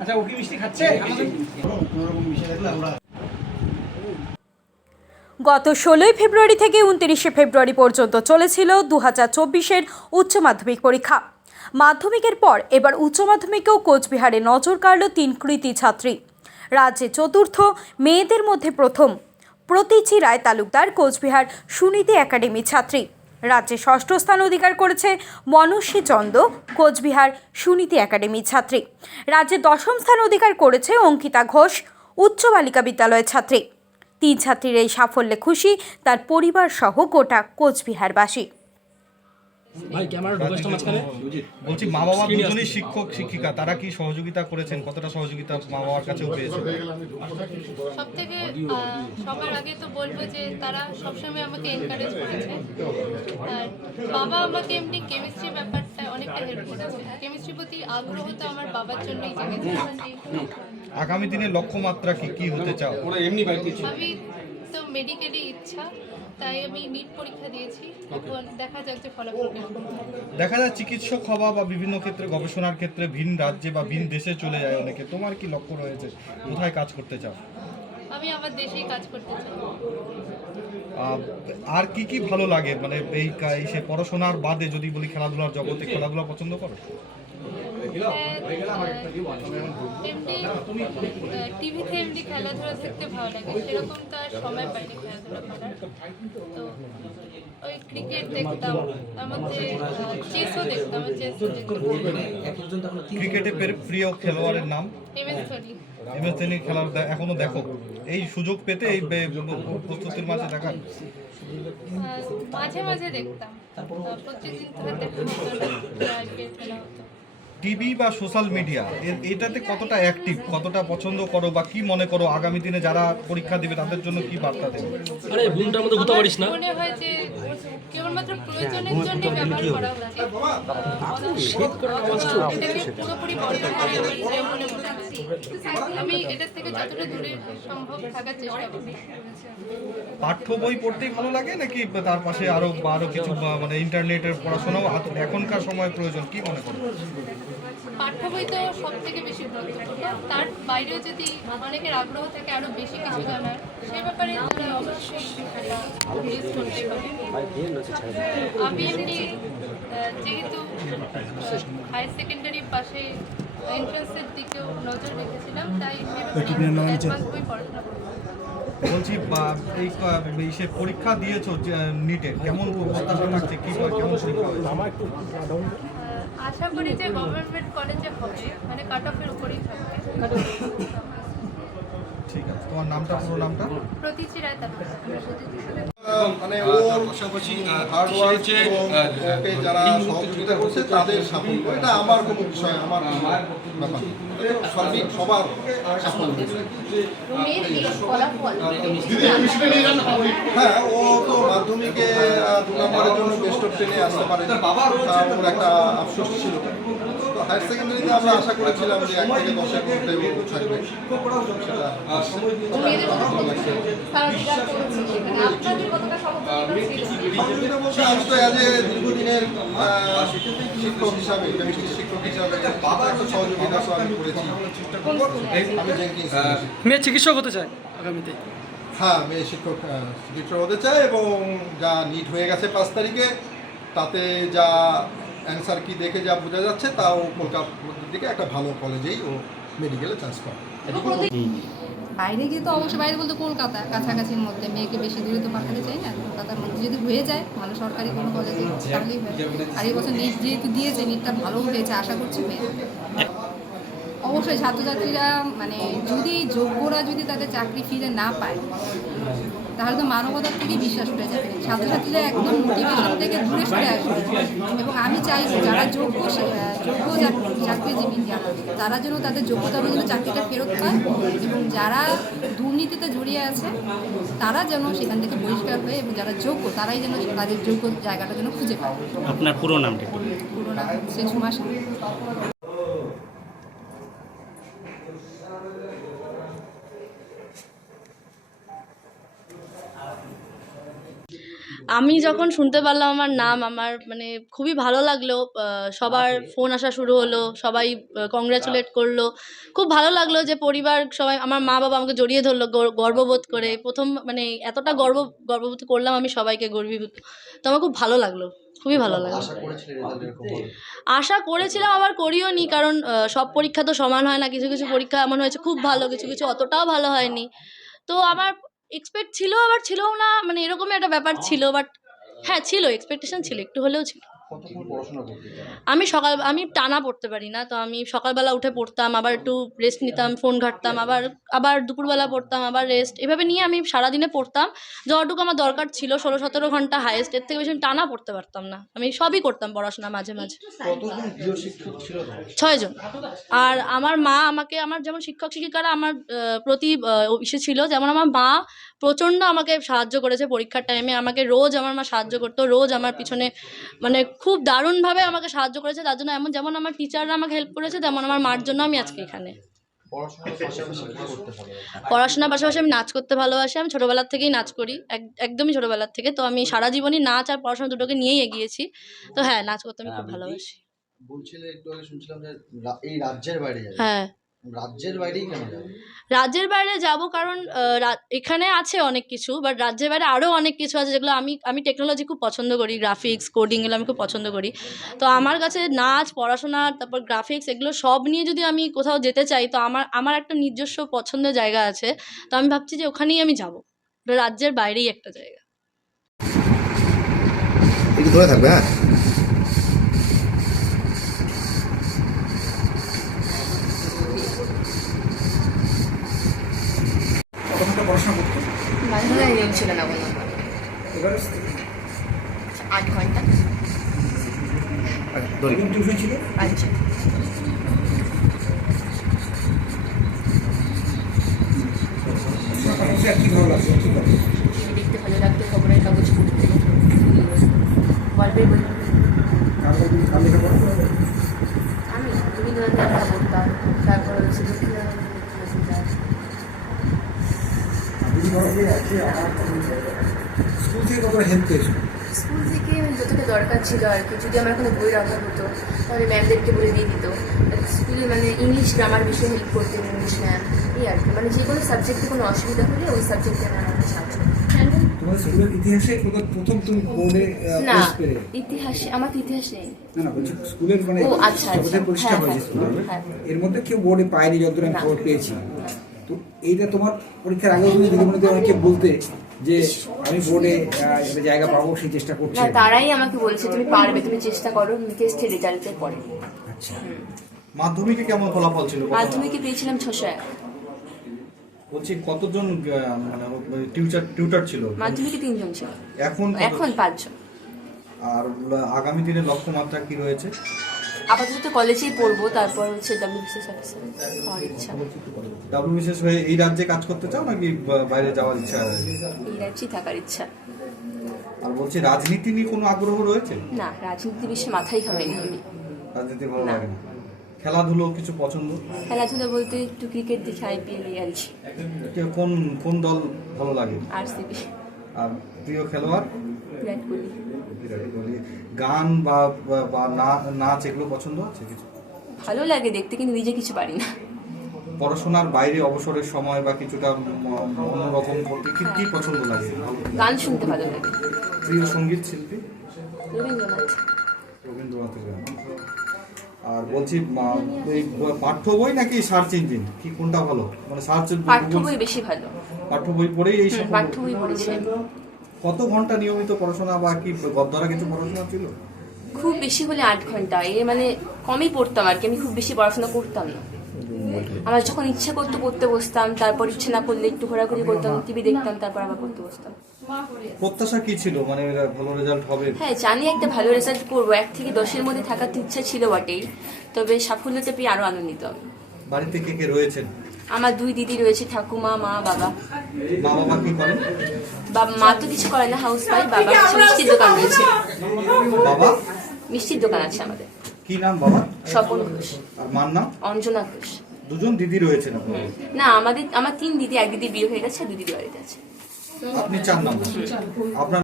আচ্ছা ও কি মিষ্টি খাচ্ছে? গত 16 ফেব্রুয়ারি থেকে 29 ফেব্রুয়ারি পর্যন্ত চলেছিল 2024-এর উচ্চ মাধ্যমিক পরীক্ষা। মাধ্যমিকের পর এবার উচ্চ মাধ্যমিকেও কোচবিহারে নজর কাড়ল 3 কৃতী ছাত্রী। রাজ্যে চতুর্থ, মেয়েদের মধ্যে প্রথম প্রতীচি রায় তালুকদার কোচবিহার সুনীতি একাডেমি ছাত্রী। রাজ্যে ষষ্ঠ স্থান অধিকার করেছে মনস্বী চন্দ, কোচবিহার সুনীতি একাডেমি ছাত্রী। রাজ্যে দশম স্থান অধিকার করেছে অঙ্কিতা ঘোষ, উচ্চ বালিকা বিদ্যালয়ের ছাত্রী। 3 ছাত্রীর এই সাফল্যে খুশি তার পরিবার সহ গোটা কোচবিহারবাসী। ভাই ক্যামেরা ঢোকাসটা মাঝখানে বলছি মা বাবা দুজনেই শিক্ষক শিক্ষিকা, তারা কি সহযোগিতা করেছেন? কতটা সহযোগিতা মা বাবার কাছেও পেয়েছেন? সবথেকে সবার আগে তো বলবো যে তারা সবসময় আমাকে এনকারেজ করেছে। আর বাবা আমাকে এমনি কেমিস্ট্রি ব্যাপারটা অনেকটা হেল্প করেছে। কেমিস্ট্রির প্রতি আগ্রহটা আমার বাবার জন্যই জেগেছে। আগামী দিনে লক্ষ্যমাত্রা কি হতে চাও? আমি তো মেডিকেলে ইচ্ছা, তাই আমি নিট পরীক্ষা দিয়েছি। এখন দেখা যাক যে ফলাফল কেমন হয়। দেখা যায় চিকিৎসক হওয়া বা বিভিন্ন ক্ষেত্রে গবেষণার ক্ষেত্রে ভিন রাজ্যে বা ভিন দেশে চলে যায় অনেকে, তোমার কি লক্ষ্য রয়েছে? কোথায় কাজ করতে চাও? আমি আমার দেশেই কাজ করতে চাই। আর কি ভালো লাগে, মানে এই সে পড়াশোনার বাদে যদি বলি খেলাধুলার জগতে, খেলাধুলা পছন্দ করো? টিভিতে এমনি খেলাধুলা দেখতে ভালো লাগে, সেরকম তো আর সময় পাইনি খেলাধুলা করার। তো ওই ক্রিকেট দেখতাম, তার মধ্যে চেসও দেখতাম। ক্রিকেটে প্রিয় খেলোয়াড়ের নাম? এম এস ধোনি খেলার এখনো দেখো? এই সুযোগ পেতে এই প্রস্তুতির মাঝে দেখার? মাঝে মাঝে দেখতাম, প্রত্যেকদিন তো আর দেখা হতো না, আইপিএল খেলা হতো। টিভি বা সোশ্যাল মিডিয়া এটাতে কতটা অ্যাক্টিভ, কতটা পছন্দ করো বা কি মনে করো আগামী দিনে যারা পরীক্ষা দেবে তাদের জন্য কি বার্তা দেবে? আরে ঘুমটার মধ্যে ঘুরতে পারিস না। মনে হয় যে কেবলমাত্র প্রয়োজনের জন্যই ব্যবহার করা উচিত। এটাকে পুরোপুরি বন্ধ করে দেওয়া বলে মনে হয়। আমি এটার থেকে যতটা দূরে সম্ভব থাকার চেষ্টা করি। পাঠ্য বই পড়তেই ভালো লাগে নাকি তার পাশে আরো কিছু মানে ইন্টারনেটের পড়াশোনাও এখনকার সময় প্রয়োজন, কি মনে করো? পাঠ্য বই তো সব থেকে বেশি গুরুত্বপূর্ণ, তার বাইরেও যদি অনেকের আগ্রহ থাকে আরো বেশি কিছু জানার, সে ব্যাপারে তারা অবশ্যই আমি এমনি যেহেতু হায়ার সেকেন্ডারির পাশে এন্ট্রান্সের দিকেও নজর রেখেছিলাম, তাই অ্যাডভান্স বই পড়াশোনা করবো। বলছি এই সে পরীক্ষা দিয়েছো নিটে, কেমন প্রত্যাশা থাকছে, কি কেমন পরীক্ষা হয়েছে? আশা করি যে গভর্নমেন্ট কলেজে হবে, মানে কাট অফের উপরেই থাকবে। ঠিক আছে, তোমার নামটা, পুরো নামটা? প্রতীচি রায় তালুকদার। মানে ওর পাশাপাশি হার্ড ওয়ার্ক এবং ওকে যারা সহযোগিতা করছে তাদের সাফল্য, এটা আমার কোনো বিষয়, আমার ব্যাপার সার্বিক সবার সাফল্য। হ্যাঁ, ও তো মাধ্যমিকে 2 নম্বরের জন্য বেস্ট অফ 10-এ আসতে পারে, ওর একটা আফসোস ছিল। তো হায়ার সেকেন্ডারিতে আমরা আশা করেছিলাম যে 1 থেকে 10-এর মধ্যে ও থাকবে, সেটা আমি তো অ্যাজ এ দীর্ঘদিনের শিক্ষক হিসাবে, কেমিস্ট্রি শিক্ষক হিসাবে সহযোগিতা আমি করেছি। আমি জেনকিন্স। মেয়ে চিকিৎসক হতে চায় আগামীতে? হ্যাঁ, মেয়ে শিক্ষক চিকিৎসক হতে চায় এবং যা নিট হয়ে গেছে 5 তারিখে, তাতে যা অ্যান্সার কি দেখে যা বোঝা যাচ্ছে, তাও কলকাতার দিকে একটা ভালো কলেজেই ও মেডিকেলে চান্স পাবে। বাইরে গিয়ে তো অবশ্যই, বাইরে বলতে কলকাতা কাছাকাছির মধ্যে, মেয়েকে বেশি দূরে তো পাঠাতে চাই না। কলকাতার মধ্যে যদি হয়ে যায় ভালো সরকারি কোনো কলেজে, তাহলেই হয়। আর এই বছর নিট যেহেতু দিয়েছে, নিটটা ভালো হয়েছে, আশা করছি হয়ে যাবে। অবশ্যই ছাত্রছাত্রীরা মানে যদি যোগ্যরা যদি তাদের চাকরি ফিরে না পায়, তাহলে তো মানবতার থেকে বিশ্বাস উঠে যাবে। ছাত্রছাত্রীরা একদম মোটিভেশন থেকে দূরে সরে আসবে। এবং আমি চাইবো যারা যোগ্য চাকরিজীবী তারা যেন তাদের যোগ্যতা অনুযায়ী চাকরিটা ফেরত পায়, এবং যারা দুর্নীতিতে জড়িয়ে আছে তারা যেন সেখান থেকে বহিষ্কার হয়ে, এবং যারা যোগ্য তারাই যেন তাদের যোগ্য জায়গাটা যেন খুঁজে পায়। আপনার পুরো নামটা? পুরো নাম হচ্ছে ঝুমা সাহা। আমি যখন শুনতে পারলাম আমার নাম, আমার মানে খুবই ভালো লাগলো। সবার ফোন আসা শুরু হলো, সবাই কংগ্রাচুলেট করলো। খুব ভালো লাগলো যে পরিবার সবাই, আমার মা বাবা আমাকে জড়িয়ে ধরলো গর্ববোধ করে। প্রথম মানে এতটা গর্ববোধ করলাম আমি, সবাইকে গর্বীভূত। তো আমার খুব ভালো লাগলো, খুবই ভালো লাগলো। আশা করেছিলাম, আবার করিও নি, কারণ সব পরীক্ষা তো সমান হয় না। কিছু কিছু পরীক্ষা এমন হয়েছে খুব ভালো, কিছু কিছু অতটাও ভালো হয়নি। তো আমার এক্সপেক্ট ছিল, আবার ছিলও না, মানে এরকমই একটা ব্যাপার ছিল। বাট হ্যাঁ, ছিল, এক্সপেকটেশন ছিল, একটু হলেও ছিল। আমি টানা পড়তে পারি না, তো আমি সকালবেলা উঠে পড়তাম, আবার একটু রেস্ট নিতাম, ফোন ঘাঁটতাম, আবার দুপুরবেলা পড়তাম, আবার রেস্ট, এভাবে নিয়ে আমি সারাদিনে পড়তাম যতটুকু আমার দরকার ছিল। 16-17 ঘন্টা হাইয়েস্ট, এর থেকে বেশি আমি টানা পড়তে পারতাম না। আমি সবই করতাম পড়াশোনা মাঝে মাঝে। 6 জন। আর আমার মা আমাকে, আমার যেমন শিক্ষক শিক্ষিকারা আমার প্রতি ইসে ছিল, যেমন আমার মা প্রচণ্ড আমাকে সাহায্য করেছে পরীক্ষার টাইমে। আমাকে রোজ আমার মা সাহায্য করতো, রোজ আমার পিছনে মানে খুব দারুণভাবে আমাকে সাহায্য করেছে। তার জন্য যেমন আমার টিচাররা আমাকে হেল্প করেছে, তেমন আমার মার জন্য আমি আজকে এখানে। পড়াশোনার পাশাপাশি আমি নাচ করতে ভালোবাসি। আমি ছোটোবেলার থেকেই নাচ করি, একদমই ছোটোবেলার থেকে। তো আমি সারা জীবনই নাচ আর পড়াশোনা দুটোকে নিয়েই এগিয়েছি। তো হ্যাঁ, নাচ করতে আমি খুব ভালোবাসি। বলছিলে একটু আগে শুনছিলাম যে এই রাজ্যের বাইরে যাবে। হ্যাঁ, রাজ্যের বাইরেই কেন যাবে? রাজ্যের বাইরে যাব কারণ এখানে আছে অনেক কিছু, বাট রাজ্যের বাইরে আরও অনেক কিছু আছে যেগুলো আমি টেকনোলজি খুব পছন্দ করি, গ্রাফিক্স, কোডিং এগুলো আমি খুব পছন্দ করি। তো আমার কাছে নাচ, পড়াশোনা, তারপর গ্রাফিক্স, এগুলো সব নিয়ে যদি আমি কোথাও যেতে চাই, তো আমার একটা নিজস্ব পছন্দের জায়গা আছে। তো আমি ভাবছি যে ওখানেই আমি যাব, রাজ্যের বাইরেই একটা জায়গা। একটু ধরে থাকবে। হ্যাঁ, মাঝে মাঝে নিয়ম ছিল না কোনো, 8 ঘন্টা। টিউশন ছিল। আচ্ছা, দেখতে ভালো লাগতো, খবরের কাগজ পড়তে, গল্পের বই। আমি রবীন্দ্রনাথের লেখা পড়তাম, তারপর হচ্ছে দক্ষিণানন্দ মজুমদার। স্কুল থেকে কতটা হেল্প পেয়েছো? স্কুল থেকে যতটা দরকার ছিল আর কি, যদি আমার কোনো বই রাখা হতো তাহলে ম্যামদেরকে বলে দিয়ে দিত। স্কুলে মানে ইংলিশ গ্রামার বিষয়ে হেল্প করতেন ইংলিশ ম্যাম, এই আর কি। মানে যে কোনো সাবজেক্টে কোনো অসুবিধা হলে ওই সাবজেক্টে ম্যাম আমাকে সাহায্য করতেন। তোমাদের স্কুলের ইতিহাসে প্রথম তুমি বোর্ডে না, পোস্ট পেলে? ইতিহাসে আমার তো ইতিহাস নেই। না বলছি স্কুলের মানে ও আচ্ছা, যতদিন প্রতিষ্ঠা হয়েছে স্কুলের, এর মধ্যে কেউ বোর্ডে পায়নি যতদিন আমি খবর পেয়েছি। তো এইটা তোমার পরীক্ষার আগে তুমি দিদিমণিদের অনেকে বলতে যে আমি বোর্ডে একটা জায়গা পাবো, সেই চেষ্টা করছি। না, তারাই আমাকে বলছে তুমি পারবে, তুমি চেষ্টা করো, টেস্টের রেজাল্টের পরে। আচ্ছা, মাধ্যমিকে কেমন ফলাফল ছিল? মাধ্যমিকে পেয়েছিলাম 601। বলছি কতজন মানে টিউটার ছিল? মাধ্যমিকে 3 জন ছিল, এখন 5 জন। আর আগামী দিনে লক্ষ্যমাত্রা কি রয়েছে? আপাতত কলেজেই পড়বো, তারপর হচ্ছে WBCS অফিসার হওয়ার ইচ্ছা। WBCS হয়ে এই রাজ্যে কাজ করতে চাও নাকি বাইরে যাওয়ার ইচ্ছা? এই রাজ্যেই থাকার ইচ্ছা। আর বলছি রাজনীতি নিয়ে কোনো আগ্রহ রয়েছে? না, রাজনীতি বেশি মাথাই খাবেনি আমি। রাজনীতি ভালো লাগে না? খেলাধুলো কিছু পছন্দ? খেলাধুলা বলতে একটু ক্রিকেট দেখি, IPL এই আর কি। কোন দল ভালো লাগে? RCB। আর প্রিয় খেলোয়াড়? বিরাট কোহলি। বিরাট কোহলি। গান বা নাচ এগুলো পছন্দ আছে কিছু? ভালো লাগে দেখতে, কিন্তু নিজে কিছু পারি না। পড়াশোনার বাইরে অবসরের সময় বা কিছুটা অন্যরকম করতে কি পছন্দ লাগে? গান শুনতে ভালো লাগে। প্রিয় সঙ্গীত শিল্পী? রবীন্দ্রনাথের গান। আর বলছি এই পাঠ্য বই নাকি সার্চ ইঞ্জিন, কি কোনটা ভালো? মানে সার্চ পাঠ্য বই বেশি ভালো। পাঠ্য বই পড়েই এই সব? পাঠ্য বই পড়েছি। কত ঘন্টা নিয়মিত পড়াশোনা বা কি গদ্যরা কিছু পড়াশোনা ছিল? খুব বেশি হলে 8 ঘন্টা, মানে কমই পড়তাম আর কি। আমি খুব বেশি পড়াশোনা করতাম না। আমার যখন ইচ্ছে করতো পড়তে বসতাম, তারপর ইচ্ছে না করলে একটু ঘোরাঘুরি করতাম, টিভি দেখতাম, তারপর আবার পড়তে বসতাম। প্রত্যাশা কি ছিল, মানে ভালো রেজাল্ট হবে? হ্যাঁ, জানি একটা ভালো রেজাল্ট করবো, 1 থেকে 10-এর মধ্যে থাকার তো ইচ্ছা ছিল বটেই, তবে সাফল্যটা পেয়ে আরো আনন্দিত আমি। বাড়িতে কে রয়েছেন? আমার 2 দিদি রয়েছে, ঠাকুমা, মা, বাবা। মা বাবা কি করেন? মা তো কিছু করে না, হাউস ওয়াইফ। বাবা হচ্ছে মিষ্টির দোকান রয়েছে। বাবা? মিষ্টির দোকান আছে আমাদের। কি নাম বাবা? স্বপন ঘোষ। আর মার নাম? অঞ্জনা ঘোষ। দুজন দিদি রয়েছেন আপনার? না, আমার 3 দিদি, 1 দিদি বিয়ে হয়ে গেছে, 2 দিদি বাড়িতে আছে। আপনি 4 নম্বর। আপনার